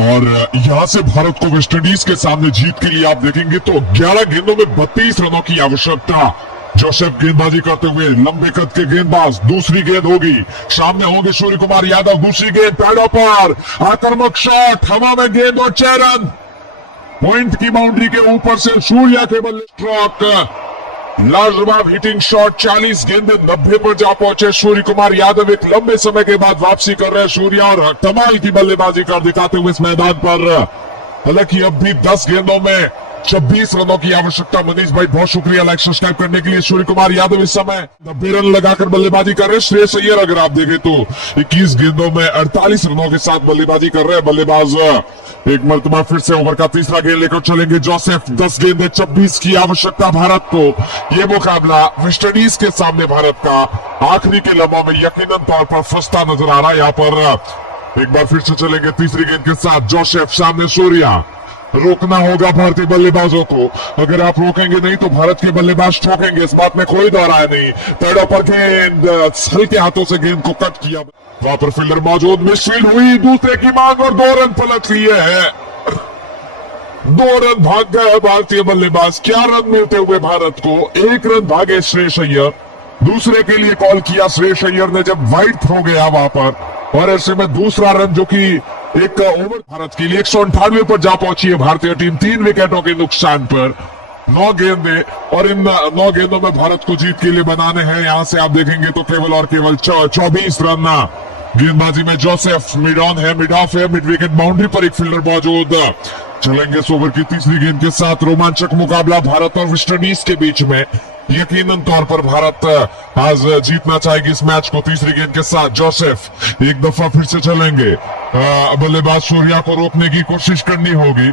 और यहाँ से भारत को वेस्टइंडीज के सामने जीत के लिए आप देखेंगे तो 11 गेंदों में 32 रनों की आवश्यकता। जोसेफ गेंदबाजी करते हुए, लंबे कद के गेंदबाज, दूसरी गेंद होगी, सामने होंगे सूर्य कुमार यादव, दूसरी गेंद पैडों पर, आक्रामक शॉट, हवा में गेंद और 6 रन। पॉइंट की बाउंड्री के ऊपर से सूर्या के बल्ले स्ट्रोक, लाजवाब हिटिंग शॉट, 40 गेंदे 90 पर जा पहुंचे सूर्य कुमार यादव। एक लंबे समय के बाद वापसी कर रहे हैं सूर्या और कमाल की बल्लेबाजी कर दिखाते हुए इस मैदान पर। हालांकि अब भी 10 गेंदों में 26 रनों की आवश्यकता। मनीष भाई बहुत शुक्रिया लाइक सब्सक्राइब करने के लिए। सूर्य कुमार यादव इस समय 90 रन लगाकर बल्लेबाजी कर रहे हैं। श्रेयस अय्यर अगर आप देखें तो 21 गेंदों में 48 रनों के साथ बल्लेबाजी कर रहे हैं। बल्लेबाज एक मरतबा फिर से ओवर का तीसरा गेंद लेकर चलेंगे जोसेफ। 10 गेंदे 26 की आवश्यकता भारत को। ये मुकाबला वेस्टइंडीज के सामने भारत का आखिरी के लम्हों में यकीनन तौर पर फंसता नजर आ रहा है। यहाँ पर एक बार फिर से चलेंगे तीसरी गेंद के साथ। जोसेफ सामने सूर्या, रोकना होगा भारतीय बल्लेबाजों को। अगर आप रोकेंगे नहीं तो भारत के बल्लेबाज ठोकेंगे, इस बात में कोई दो राय नहीं। पैडों पर गेंद, हल्के हाथों से गेंद को कट किया। वहां पर फील्डर मौजूद, मिसफील्ड हुई, दूसरे की मांग और 2 रन पलट लिए हैं। 2 रन भाग गए भारतीय बल्लेबाज। क्या रन मिलते हुए भारत को? 1 रन भागे श्रेयस अय्यर, दूसरे के लिए कॉल किया श्रेयस अय्यर ने जब वाइड थ्रो गया वहां पर, और ऐसे में दूसरा रन जो कि एक ओवर भारत के लिए 198 पर जा पहुंची है भारतीय टीम 3 विकेटों के नुकसान पर। 9 गेंदे और इन 9 गेंदों में भारत को जीत के लिए बनाने हैं। यहां से आप देखेंगे तो केवल और केवल 24 रन। गेंदबाजी में जोसेफ, मिड ऑन है, मिड ऑफ है, मिड विकेट बाउंड्री पर एक फील्डर मौजूद। चलेंगे इस ओवर की तीसरी गेंद के साथ। रोमांचक मुकाबला भारत और वेस्टइंडीज के बीच में। यकीनन तौर पर भारत आज जीतना चाहेगी इस मैच को। तीसरी गेंद के साथ जोसेफ एक दफा फिर से चलेंगे। बल्लेबाज सूर्या को रोकने की कोशिश करनी होगी।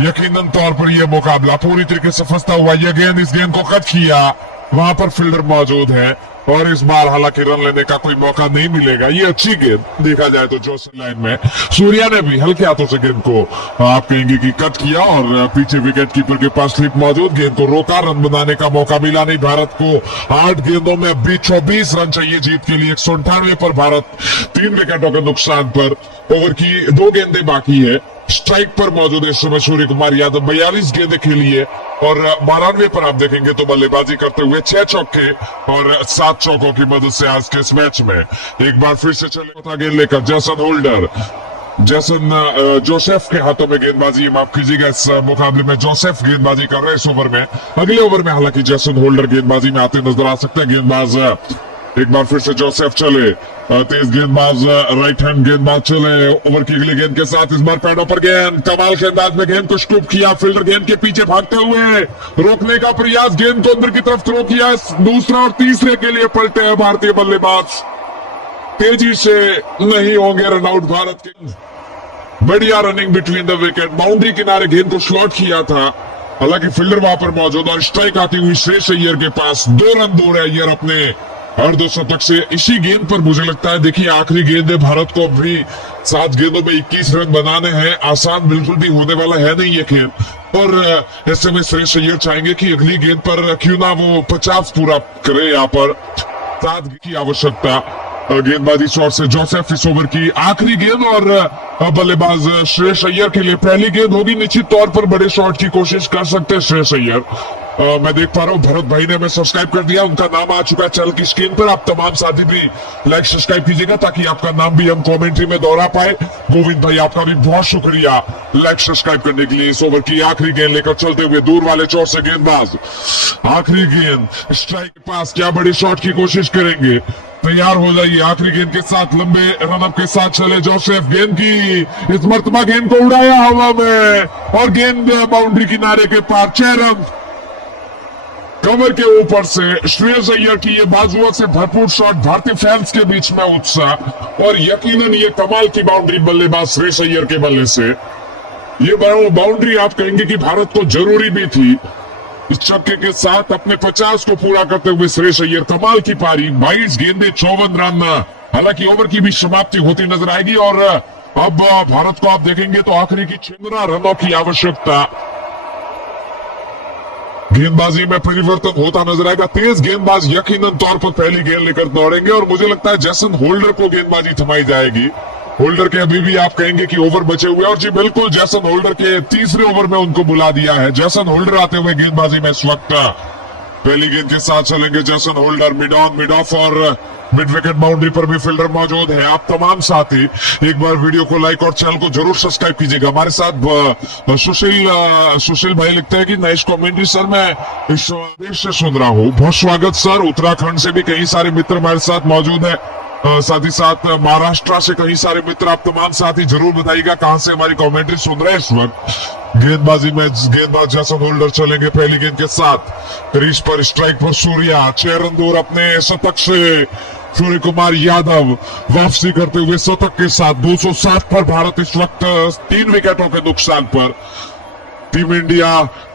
यकीनन तौर पर यह मुकाबला पूरी तरीके से फंसता हुआ। यह गेंद, इस गेंद को कट किया, वहां पर फील्डर मौजूद है और इस बार हालांकि रन लेने का कोई मौका नहीं मिलेगा। ये अच्छी गेंद देखा जाए तो जोसेफ लाइन में सूर्या ने भी हल्के हाथों से गेंद को आप कहेंगे कि कट किया और पीछे विकेट कीपर के पास स्लिप मौजूद, गेंद को रोका, रन बनाने का मौका मिला नहीं भारत को। 8 गेंदों में अभी 24 रन चाहिए जीत के लिए। 198 पर भारत 3 विकेटों के नुकसान पर। ओवर की 2 गेंदें बाकी है। स्ट्राइक पर मौजूद है इस समय सूर्य कुमार यादव। 42 गेंदें खेली है और 92 पर आप देखेंगे तो बल्लेबाजी करते हुए 6 चौके और 7 चौकों की मदद से आज के इस मैच में। एक बार फिर से चले गेंद लेकर जैसन होल्डर, जोसेफ के हाथों में गेंदबाजी। माफ कीजिएगा, इस मुकाबले में जोसेफ गेंदबाजी कर रहे हैं इस ओवर में। अगले ओवर में हालांकि जैसन होल्डर गेंदबाजी में आते नजर आ सकते हैं। गेंदबाज एक बार फिर से जोसेफ चले, तेज गेंदबाज, राइट हैंड गेंदबाज चले। ओवर की अगली गेंद के साथ इस बार पैडों पर गेंद, कमाल के अंदाज में गेंद को स्कूप किया। फील्डर गेंद के पीछे भागते हुए रोकने का प्रयास, गेंद को अंदर की तरफ थ्रो किया। दूसरा और तीसरे के लिए पलटे हैं भारतीय बल्लेबाज। तेजी से नहीं होंगे रन आउट भारत के। बढ़िया running between the wicket, boundary किनारे गेंद को स्लॉट किया था। हालांकि फील्डर वहां पर मौजूद और स्ट्राइक आती हुई श्रेयस अय्यर के पास। 2 रन दौड़े अय्यर अपने अर्धशतक से। इसी गेंद पर मुझे लगता है, देखिए आखिरी गेंद है भारत को। अभी 7 गेंदों में 21 रन बनाने हैं। आसान बिल्कुल भी होने वाला है नहीं ये खेल। और ऐसे में श्रेयस अय्यर चाहेंगे कि अगली गेंद पर क्यों ना वो 50 पूरा करे। यहाँ पर 7 की आवश्यकता। गेंदबाजी शॉट से जोसेफ इस ओवर की आखिरी गेंद और बल्लेबाज श्रेयस अय्यर के लिए पहली गेंद होगी। निश्चित तौर पर बड़े शॉट की कोशिश कर सकते हैं श्रेयस अय्यर। मैं देख पा रहा हूँ भरत भाई ने हमें सब्सक्राइब कर दिया, उनका नाम आ चुका है चैनल की स्क्रीन पर। आप तमाम साथी भी लाइक सब्सक्राइब कीजिएगा ताकि आपका नाम भी हम कमेंट्री में दोहरा पाए। गोविंद भाई आपका भी बहुत शुक्रिया लाइक सब्सक्राइब करने के लिए। इस ओवर की आखिरी गेंद लेकर चलते हुए दूर वाले चौक से गेंदबाज, आखिरी गेंद स्ट्राइक के पास, क्या बड़ी शॉट की कोशिश करेंगे। तैयार हो जाइए। आखिरी गेंद के साथ लंबे रनअप के साथ चले जोसेफ। गेंद की इस मर्तबा गेंद को उड़ाया हवा में और गेंद बाउंड्री किनारे के पार। 6 रन। कमर के ऊपर से श्रेयस अय्यर की ये बाजुओं से भरपूर शॉट, भारतीय फैंस के बीच में उत्साह और यकीनन ये कमाल की बाउंड्री बल्लेबाज श्रेयस अय्यर के बल्ले से। ये बाउंड्री आप कहेंगे कि भारत को जरूरी भी थी। इस छक्के के साथ अपने 50 को पूरा करते हुए श्रेयस अय्यर, कमाल की पारी। 22 गेंदे 54 रन। हालांकि ओवर की भी समाप्ति होती नजर आएगी और अब भारत को आप देखेंगे तो आखिरी की 15 रनों की आवश्यकता। गेंदबाजी में परिवर्तन होता नजर आएगा। तेज गेंदबाज यकीनन तौर पर पहली गेंद लेकर दौड़ेंगे और मुझे लगता है जैसन होल्डर को गेंदबाजी थमाई जाएगी होल्डर के अभी भी आप कहेंगे कि ओवर बचे हुए, और जी बिल्कुल जैसन होल्डर के तीसरे ओवर में उनको बुला दिया है। जैसन होल्डर आते हुए गेंदबाजी में इस वक्त पहली गेंद के साथ चलेंगे Jason Holder. Mid on mid of और मिड विकेट बाउंड्री पर भी फील्डर मौजूद है। आप तमाम साथी एक बार वीडियो को लाइक और चैनल को जरूर सब्सक्राइब कीजिएगा। हमारे साथ सुशील भाई लिखते हैं कि नाइस कमेंट्री सर, मैं इस देश से सुन रहा हूँ। बहुत स्वागत सर। उत्तराखंड से भी कई सारे मित्र हमारे साथ मौजूद है, साथ ही साथ महाराष्ट्र से कई सारे मित्र। आप तमाम साथी जरूर बताइएगा कहां से हमारी कमेंट्री सुन रहे हैं इस वक्त। गेंदबाजी में गेंदबाज जैसन होल्डर चलेंगे पहली गेंद के साथ। क्रीज पर स्ट्राइक पर सूर्या, 6 रन दूर अपने शतक से। सूर्य कुमार यादव वापसी करते हुए शतक के साथ 207 पर भारत इस वक्त 3 विकेटों के नुकसान पर। Team India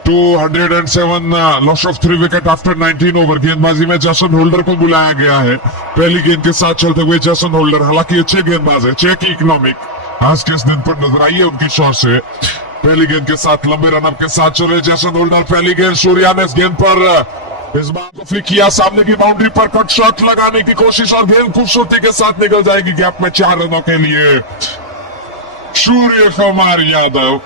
207 loss of 3 wicket after 19 over. गेंदबाजी में जैसन होल्डर को बुलाया गया है पहली गेंद के साथ चलते हुए जैसन होल्डर। हालांकि अच्छे गेंदबाज है, चेक इकोनॉमिक आज के इस दिन पर नजर आई है उनकी शॉट से। पहली गेंद के साथ लंबे रनअप के साथ चले जैसन होल्डर। पहली गेंद सूर्या ने इस गेंद पर इस बार को फ्लिक किया, सामने की बाउंड्री पर कट शॉट लगाने की कोशिश और गेंद खूबसूरती के साथ निकल जाएगी गैप में 4 रनों के लिए। सूर्य कुमार यादव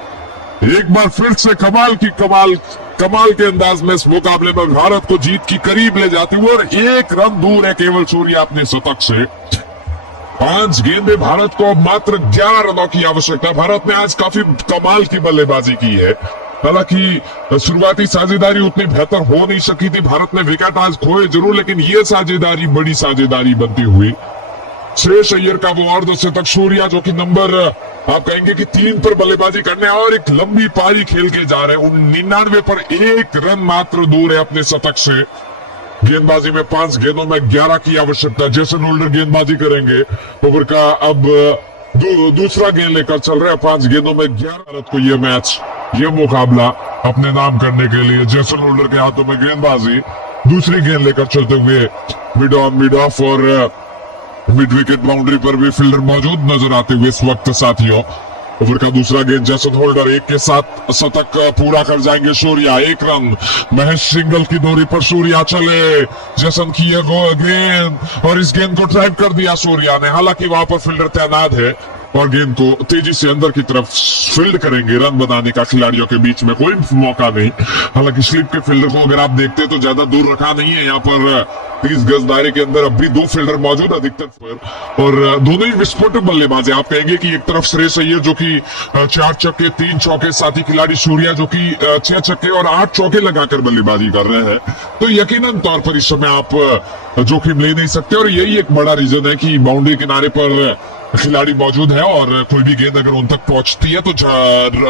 एक बार फिर से कमाल के अंदाज में इस मुकाबले में भारत को जीत की करीब ले जाती हुए, और 1 रन दूर है केवल सूर्या अपने शतक से। 5 गेंदें भारत को मात्र 11 रनों की आवश्यकता। भारत ने आज काफी कमाल की बल्लेबाजी की है। हालांकि शुरुआती साझेदारी उतनी बेहतर हो नहीं सकी थी। भारत ने विकेट आज खोए जरूर, लेकिन ये साझेदारी बड़ी साझेदारी बनती हुई। श्रेयस अय्यर का वो अर्धशतक, सूर्या जो कि नंबर आप कहेंगे कि 3 पर बल्लेबाजी करने और एक लंबी पारी खेल के जा रहे हैं। 99 पर 1 रन मात्र दूर है अपने शतक से। गेंदबाजी में 5 गेंदों में 11 की आवश्यकता। जैसन होल्डर गेंदबाजी करेंगे। ओवर का अब दूसरा गेंद लेकर चल रहे हैं। 5 गेंदों में 11। भारत को ये मैच, ये मुकाबला अपने नाम करने के लिए जैसन होल्डर के हाथों में गेंदबाजी। दूसरी गेंद लेकर चलते हुए मिड ऑन मिड ऑफ और मिड विकेट बाउंड्री पर भी फील्डर मौजूद नजर आते हुए इस वक्त साथियों। ओवर का दूसरा गेंद जैसन होल्डर 1 के साथ शतक पूरा कर जाएंगे सूर्या। 1 रन महज सिंगल की दूरी पर सूर्या चले। जैसन की गेंद और इस गेंद को ड्राइव कर दिया सूर्या ने। हालांकि वहां पर फील्डर तैनात है और गेंद को तेजी से अंदर की तरफ फील्ड करेंगे। रन बनाने का खिलाड़ियों के बीच में कोई मौका नहीं। हालांकि स्लिप के फील्डर को अगर आप देखते हैं तो ज्यादा दूर रखा नहीं है। यहाँ पर 30 गज दायरे के अंदर अब भी 2 फील्डर मौजूद अधिकतर पर, और दोनों ही विस्फोटक बल्लेबाज है। आप कहेंगे कि एक तरफ श्रेयस अय्यर जो कि 4 छक्के 3 चौके, साथी खिलाड़ी सूर्या जो कि 6 छक्के और 8 चौके लगाकर बल्लेबाजी कर रहे हैं, तो यकीनन तौर पर इस समय आप जोखिम ले नहीं सकते। और यही एक बड़ा रीजन है कि बाउंड्री किनारे पर खिलाड़ी मौजूद है और कोई भी गेंद अगर उन तक पहुंचती है तो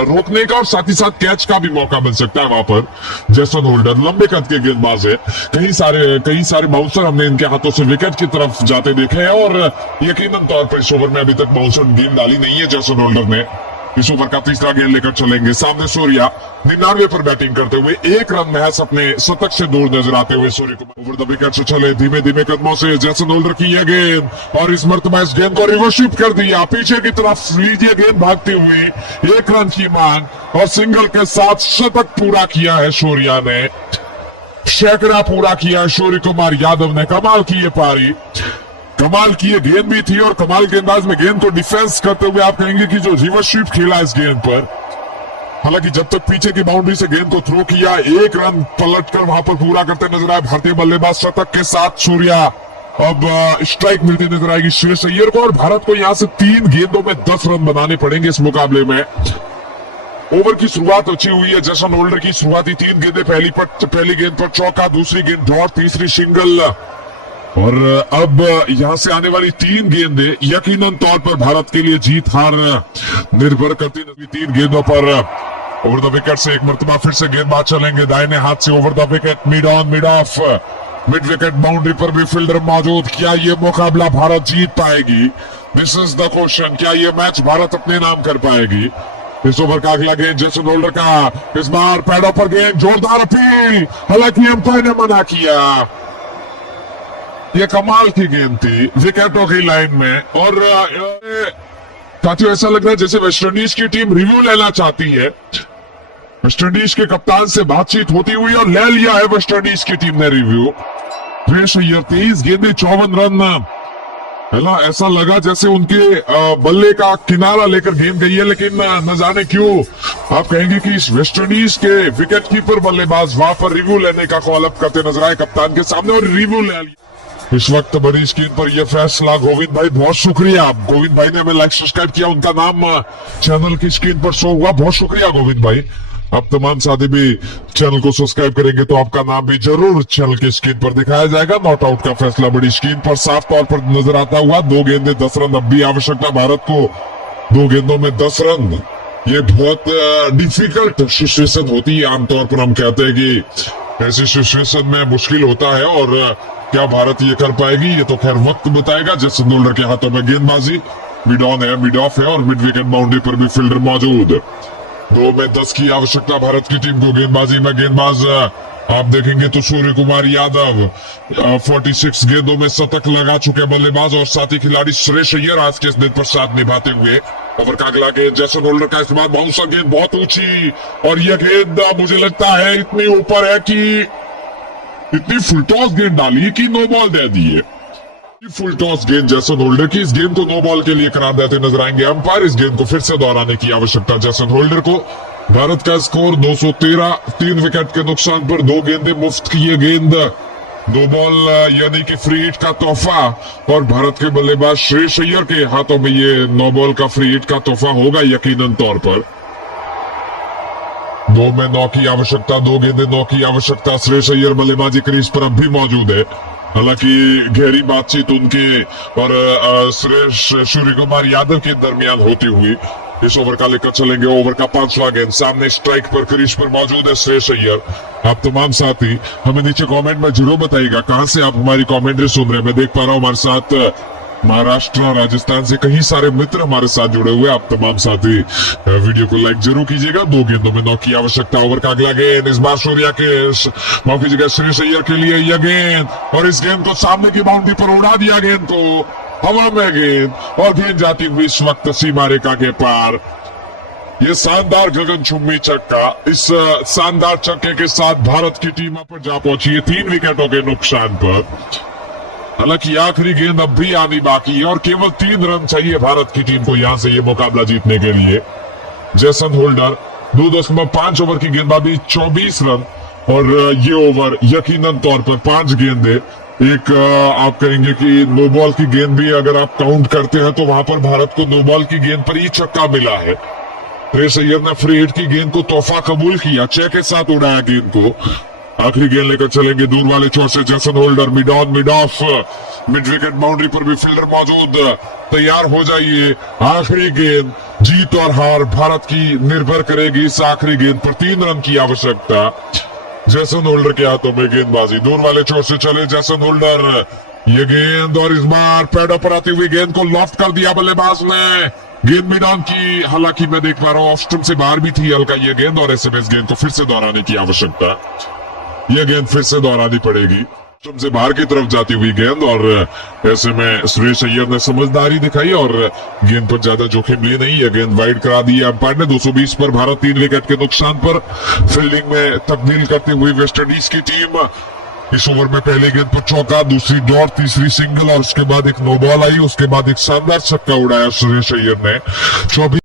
रोकने का और साथ ही साथ कैच का भी मौका बन सकता है। वहां पर जैसन होल्डर लंबे कद के गेंदबाज है। कई सारे बाउंसर हमने इनके हाथों से विकेट की तरफ जाते देखे हैं, और यकीनन तौर पर इस ओवर में अभी तक बाउंसर गेंद डाली नहीं है जैसन होल्डर ने। इस ओवर का तीसरा गेंद लेकर चलेंगे सामने सूर्या 99 पर बैटिंग करते हुए। 1 रन महज अपने शतक से दूर नजर आते हुए Surya Kumar over the wicket से चले धीमे धीमे कदमों से जैसन होल्डर की यह गेंद, और इस मर्तबा इस गेंद को रिवर्सिप कर दिया। पीछे की तरफ लीजिए गेंद भागती हुई। 1 रन की मांग और सिंगल के साथ शतक पूरा किया है सूर्या ने। सैकड़ा पूरा किया है सूर्य कुमार यादव ने। कमाल की ये पारी, कमाल की ये गेंद भी थी, और कमाल के अंदाज में गेंद को डिफेंस करते हुए आप कहेंगे कि जो रिवर्स स्वीप खेला इस गेंद पर। हालांकि जब तक पीछे की बाउंड्री से गेंद को थ्रो किया, 1 रन पलटकर वहां पर पूरा करते नजर आए भारतीय बल्लेबाज। शतक के साथ सूर्या अब स्ट्राइक मिलती नजर आएगी श्रेयस अय्यर को, और भारत को यहां से 3 गेंदों में 10 रन बनाने पड़ेंगे इस मुकाबले में। ओवर की शुरुआत अच्छी हुई है। जैसन होल्डर की शुरुआती 3 गेंदें, पहली गेंद पर चौका, दूसरी गेंद डॉट, तीसरी सिंगल, और अब यहां से आने वाली 3 गेंदें यकीनन तौर पर भारत के लिए जीत हार निर्भर करती नजर। 3 गेंदों पर ओवर द विकेट से एक मरतबा फिर से गेंदबाज चलेंगे दाहिने हाथ से। Over the wicket mid on mid of mid wicket boundary पर भी फील्डर मौजूद। क्या ये मुकाबला भारत जीत पाएगी? This is the question. क्या ये मैच भारत अपने नाम कर पाएगी? इस ओवर का अगला गेंद जैसन होल्डर का, इस बार पैडों पर गेंद, जोरदार अपील, हालांकि अंपायर ने मना किया। ये कमाल की गेंद थी विकेटों की लाइन में, और साथियों ऐसा लग रहा है जैसे वेस्टइंडीज की टीम रिव्यू लेना चाहती है। वेस्टइंडीज के कप्तान से बातचीत होती हुई और ले लिया है वेस्टइंडीज की टीम ने रिव्यू। श्रेयस अय्यर 23 गेंदें 54 रन है ना, ऐसा लगा जैसे उनके बल्ले का किनारा लेकर गेंद गई है, लेकिन न जाने क्यों आप कहेंगे कि इस वेस्ट इंडीज के विकेट कीपर बल्लेबाज वहां पर रिव्यू लेने का कॉल अप करते नजर आए कप्तान के सामने और रिव्यू ले लिया। इस वक्त बड़ी स्क्रीन पर यह फैसला, गोविंद भाई बहुत शुक्रिया, गोविंद भाई ने हमें लाइक सब्सक्राइब किया, उनका नाम चैनल की स्क्रीन पर शो हुआ, बहुत शुक्रिया गोविंद भाई। आप तमाम साथी भी चैनल को सब्सक्राइब करेंगे तो आपका नाम भी जरूर चैनल की स्क्रीन पर दिखाया जाएगा। नॉट आउट का फैसला बड़ी स्क्रीन पर साफ तौर पर नजर आता हुआ, 2 गेंदें 10 रन, अब भी आवश्यकता भारत को 2 गेंदों में 10 रन। ये बहुत डिफिकल्ट सिचुएशन होती है, आमतौर पर हम कहते हैं कि ऐसी सिचुएशन में मुश्किल होता है, और क्या भारत ये कर पाएगी ये तो खैर वक्त बताएगा। जैसन होल्डर के हाथों में गेंदबाजी, मिड ऑन है, मिड ऑफ है और मिड विकेट बाउंड्री पर भी फील्डर मौजूद। 2 में 10 की आवश्यकता भारत की टीम को। गेंदबाजी में गेंदबाज आप देखेंगे तो सूर्य कुमार यादव 46 गेंदों में शतक लगा चुके बल्लेबाज, और साथी खिलाड़ी श्रेयस अय्यर आज के इस दिन पर साथ निभाते हुए। ओवर का अगला गेंद जैसन होल्डर का इस्तेमाल, बाउंसर गेंद बहुत ऊंची, और यह गेंद मुझे लगता है इतनी ऊपर है कि इतनी फुल टॉस गेंद डाली कि नो बॉल दे दिए। फुल टॉस गेंद जैसन होल्डर की, इस गेंद को नो बॉल के लिए करार देते नजर आएंगे अंपायर। इस गेंद को फिर से दोहराने की आवश्यकता जैसन होल्डर को। भारत का स्कोर 213, 3 विकेट के नुकसान पर 2 गेंदें मुफ्त की ये गेंद, नो बॉल यानी कि फ्री हिट का तोहफा, और भारत के बल्लेबाज श्रेयस अय्यर के हाथों में ये नो बॉल का फ्री हिट का तोहफा होगा यकीनन तौर पर। 2 में 9 की आवश्यकता, 2 गेंदें 9 की आवश्यकता। श्रेयस अय्यर बल्लेबाजी क्रीज पर अब भी मौजूद है, हालांकि गहरी बातचीत उनके और सूर्य कुमार यादव के दरमियान होती हुई इस ओवर का लेकर चलेंगे। ओवर का 5वां गेंद, सामने स्ट्राइक पर क्रीज पर मौजूद है श्रेयस अय्यर। आप तमाम साथी हमें नीचे कमेंट में जरूर बताइएगा कहां से आप हमारी कमेंट्री सुन रहे हैं। मैं देख पा रहा हूं हमारे साथ महाराष्ट्र, राजस्थान से कई सारे मित्र हमारे साथ जुड़े हुए। आप तमाम साथी वीडियो को लाइक जरूर कीजिएगा। 2 गेंदों में 9 की आवश्यकता। ओवर का अगला गेंद, इस बार सूर्या के माफ कीजिएगा श्रेयस अय्यर के लिए यह गेंद, और इस गेंद को सामने की बाउंड्री पर उड़ा दिया, गेंद को हवा में गेंद, और गेंद जाती हुई इस वक्त सीमा रेखा के पार। ये शानदार गगनचुंबी छक्का, इस शानदार छक्के के साथ भारत की टीम पर जा पहुंची है 3 विकेटों के नुकसान पर। हालांकि आखिरी गेंद अब भी आनी बाकी है, और केवल 3 रन चाहिए भारत की टीम को यहां से ये मुकाबला जीतने के लिए। जैसन होल्डर 2.5 ओवर की गेंदबाजी, 24 रन, और ये ओवर यकीनन तौर पर 5 गेंदे, एक आप कहेंगे कि नो बॉल की गेंद भी अगर आप काउंट करते हैं तो वहां पर भारत को नो बॉल की गेंद पर ही छक्का मिला है। श्रेयस अय्यर ने फ्री हिट की गेंद को तोहफा कबूल किया, 6 के साथ उड़ाया गेंद को। आखिरी गेंद लेकर चलेंगे दूर वाले छोर से Jason Holder, mid on, mid of, mid wicket boundary पर भी फील्डर मौजूद, तैयार हो जाइए। आखिरी गेंद, जीत और हार भारत की निर्भर करेगी इस आखिरी गेंद पर। 3 रन की आवश्यकता। जैसन होल्डर के हाथों में गेंदबाजी, दूर वाले छोर से चले जैसन होल्डर, ये गेंद, और इस बार पैडों पर आती हुई गेंद को लॉफ्ट कर दिया बल्लेबाज ने। गेंद मिड ऑन की, हालांकि मैं देख पा रहा हूँ ऑफ स्टंप से बाहर भी थी हल्का ये गेंद, और ऐसे में इस गेंद को फिर से दोहराने की आवश्यकता। यह गेंद फिर से दोहरानी पड़ेगी, स्टंप से बाहर की तरफ जाती हुई गेंद, और ऐसे में श्रेयस अय्यर ने समझदारी दिखाई और गेंद पर ज्यादा जोखिम ली नहीं। यह गेंद वाइड करा दी अंपायर ने। 220 पर भारत 3 विकेट के नुकसान पर। फील्डिंग में तब्दील करते हुए वेस्ट इंडीज की टीम इस ओवर में पहले गेंद पर चौका, दूसरी डॉट, तीसरी सिंगल, और उसके बाद एक नो बॉल आई, उसके बाद एक शानदार छक्का उड़ाया श्रेयस अय्यर ने। 24